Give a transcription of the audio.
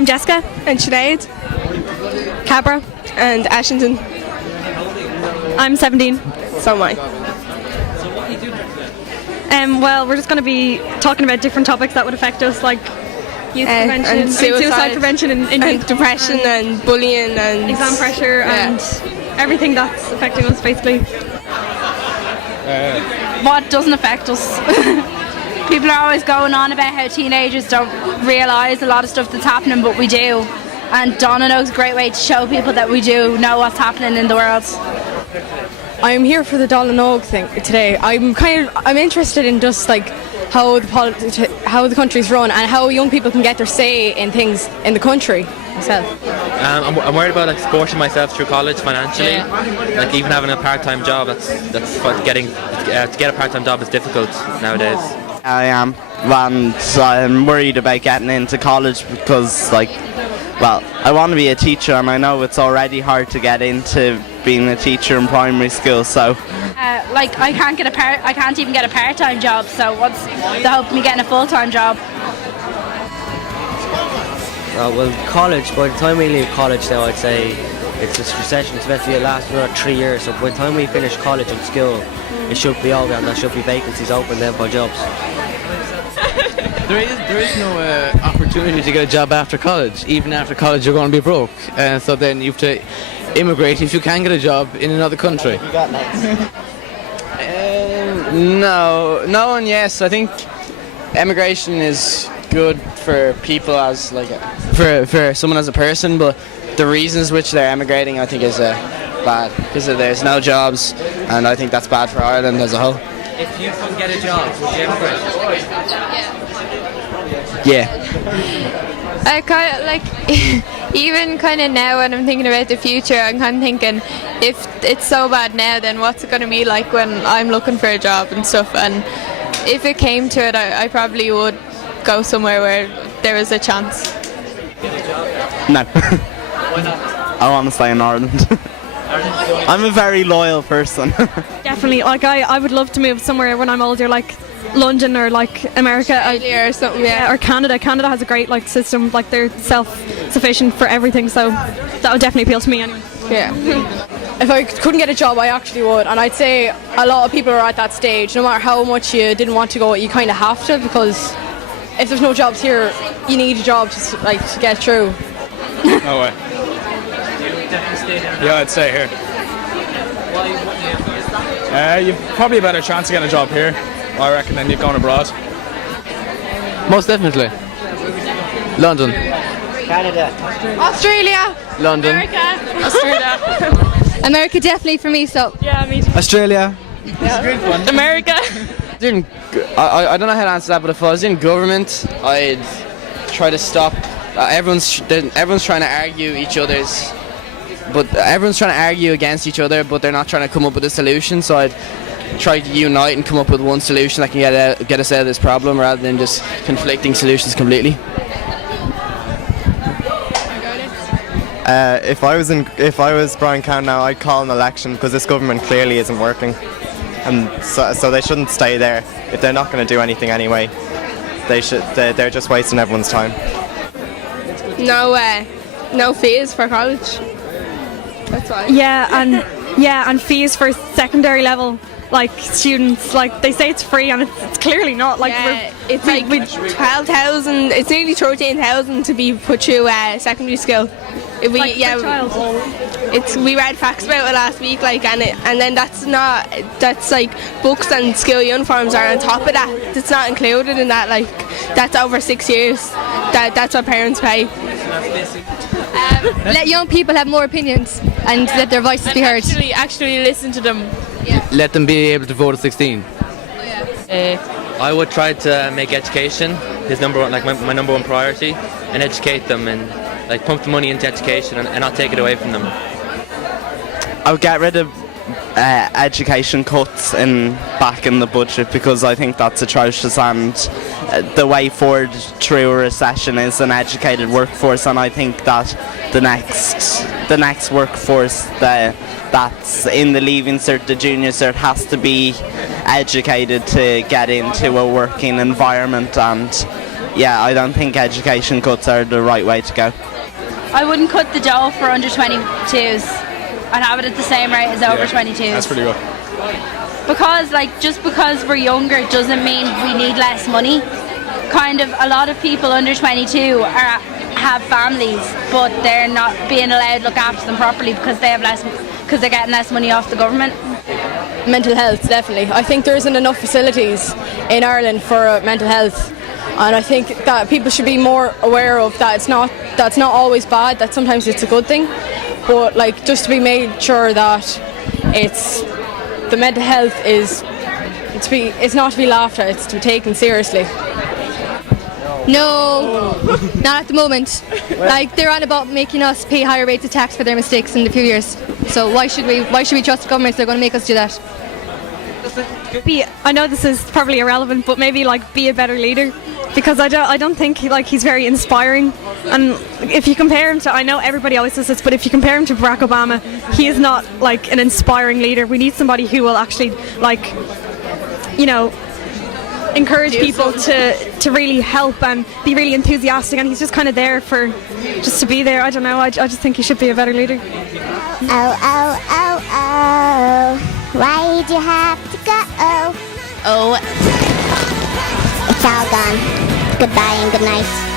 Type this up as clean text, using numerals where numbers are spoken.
I'm Jessica. And Sinead. Cabra. And Ashington. I'm 17. So am I. Well, we're just going to be talking about different topics that would affect us, like youth prevention, and suicide prevention, and depression and bullying and exam pressure and everything that's affecting us, basically. What doesn't affect us? People are always going on about how teenagers don't realise a lot of stuff that's happening, but we do. And Donna knows a great way to show people that we do know what's happening in the world. I'm here for the Dáil thing today. I'm interested in just like how the country's run and how young people can get their say in things in the country myself. I'm worried about like supporting myself through college financially. Like even having a part-time job, that's getting to get a part-time job is difficult nowadays. I am, and I'm worried about getting into college because I want to be a teacher, and I know it's already hard to get into being a teacher in primary school. So, I can't even get a part-time job. So what's the hope of me getting a full-time job? College. By the time we leave college, now I'd say it's this recession. It's meant to last another 3 years. So by the time we finish college and school, it should be over, and there should be vacancies open then for jobs. There is no opportunity to get a job after college. Even after college, you're going to be broke. So then you have to immigrate if you can get a job in another country. No and yes. I think immigration is good for people as for someone as a person, but the reasons which they're emigrating I think is bad because there's no jobs, and I think that's bad for Ireland as a whole. If you can get a job, would you emigrate? Yeah. I kind of even kind of now when I'm thinking about the future, I'm kind of thinking if it's so bad now, then what's it going to be like when I'm looking for a job and stuff. And if it came to it, I probably would go somewhere where there was a chance. No. Why not? I want to stay in Ireland. I'm a very loyal person. Definitely, I would love to move somewhere when I'm older, like London or like America or something. Or Canada. Canada has a great system, they're self-sufficient for everything, so that would definitely appeal to me anyway. Yeah. If I couldn't get a job, I actually would, and I'd say a lot of people are at that stage. No matter how much you didn't want to go, you kind of have to, because if there's no jobs here, you need a job to get through. No way. Yeah, I'd stay here. You've probably a better chance of getting a job here, I reckon, than you're going abroad. Most definitely. London. Canada. Australia. London. America. Australia. America definitely for me. So Yeah, me too. Australia. America. I don't know how to answer that, but if I was in government, I'd try to stop. Everyone's trying to argue against each other, but they're not trying to come up with a solution. So I'd try to unite and come up with one solution that can get us out of this problem, rather than just conflicting solutions completely. If I was Brian Cowan now, I'd call an election, because this government clearly isn't working, and so they shouldn't stay there if they're not going to do anything anyway. They're just wasting everyone's time. No fees for college. That's why. And fees for secondary level students, they say it's free, and it's clearly not. It's 12,000. It's nearly 13,000 to be put through secondary school. We read facts about it last week, and then that's books and school uniforms are on top of that. It's not included in that. That's over 6 years. That's what parents pay. Let young people have more opinions and let their voices be heard. Actually listen to them. Let them be able to vote at 16. I would try to make education his number one, my number one priority, and educate them and pump the money into education and not take it away from them. I would get rid of education cuts back in the budget, because I think that's atrocious, and the way forward through a recession is an educated workforce, and I think that the next workforce that's in the Leaving Cert, the Junior Cert, has to be educated to get into a working environment, and yeah, I don't think education cuts are the right way to go. I wouldn't cut the dole for under 22s. I'd have it at the same rate as over 22s. That's pretty good. Because just because we're younger doesn't mean we need less money. Kind of a lot of people under 22 have families, but they're not being allowed to look after them properly because they're getting less money off the government. Mental health, definitely. I think there isn't enough facilities in Ireland for mental health, and I think that people should be more aware of that. That's not always bad. That sometimes it's a good thing, but just to be made sure that the mental health it's not to be laughed at. It's to be taken seriously. No, not at the moment. They're on about making us pay higher rates of tax for their mistakes in a few years. So why should we trust the government if they're going to make us do that? I know this is probably irrelevant, but maybe be a better leader, because I don't think he's very inspiring. And if you compare him to, I know everybody always says this, but if you compare him to Barack Obama, he is not an inspiring leader. We need somebody who will actually encourage people to really help and be really enthusiastic, and he's just kind of there just to be there. I don't know, I just think he should be a better leader. Oh, why'd you have to go? Oh, it's all gone. Goodbye and good night.